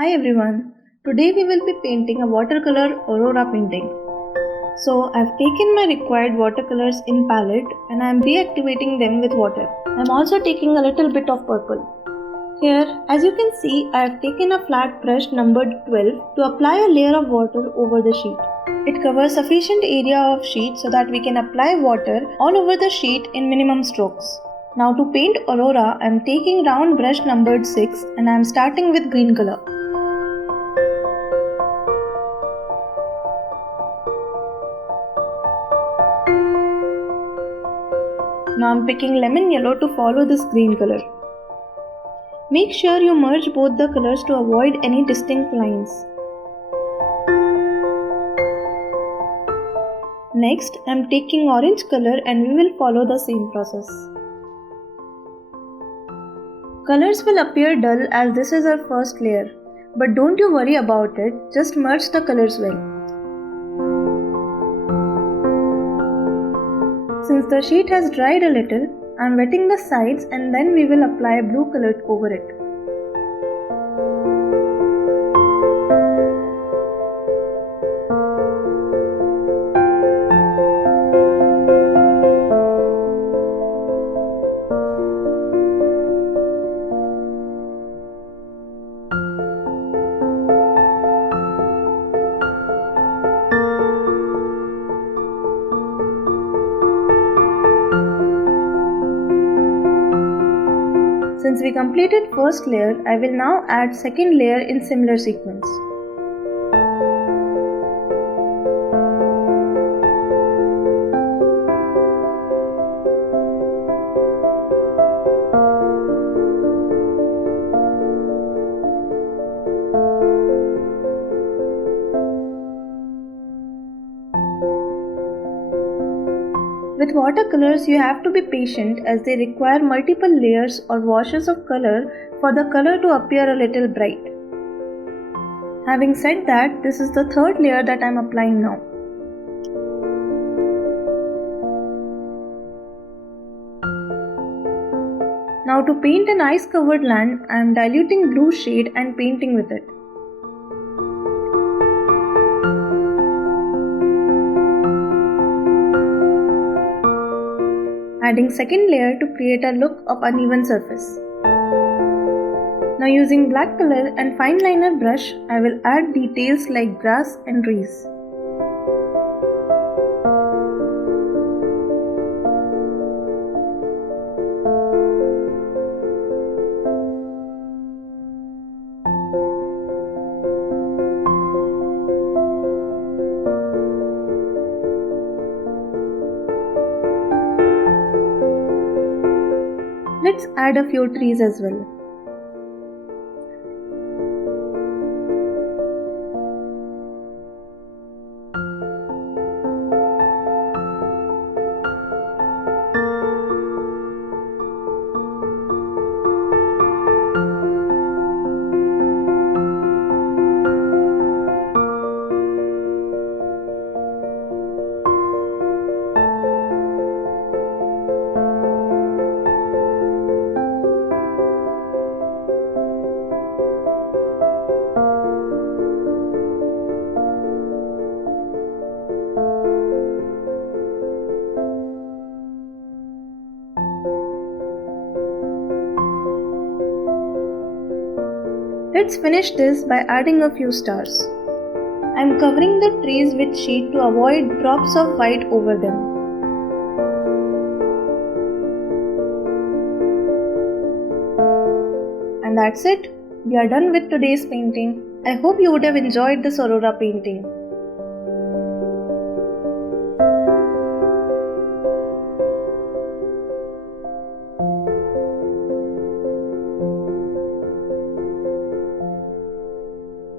Hi everyone, today we will be painting a watercolor aurora painting. So I've taken my required watercolors in palette and I'm reactivating them with water. I'm also taking a little bit of purple. Here, as you can see, I have taken a flat brush numbered 12 to apply a layer of water over the sheet. It covers sufficient area of sheet so that we can apply water all over the sheet in minimum strokes. Now to paint aurora, I am taking round brush numbered 6 and I am starting with green color. Now I am picking lemon yellow to follow this green color. Make sure you merge both the colors to avoid any distinct lines. Next, I am taking orange color and we will follow the same process. Colors will appear dull as this is our first layer, but don't you worry about it, just merge the colors well. Since the sheet has dried a little, I am wetting the sides and then we will apply blue color over it. Since we completed first layer, I will now add second layer in similar sequence. With watercolors, you have to be patient as they require multiple layers or washes of color for the color to appear a little bright. Having said that, this is the third layer that I am applying now. Now to paint an ice-covered land, I am diluting blue shade and painting with it. Adding second layer to create a look of uneven surface. Now using black color and fine liner brush, I will add details like grass and trees. Let's add a few trees as well. Let's finish this by adding a few stars. I am covering the trees with sheet to avoid drops of white over them. And that's it. We are done with today's painting. I hope you would have enjoyed this aurora painting.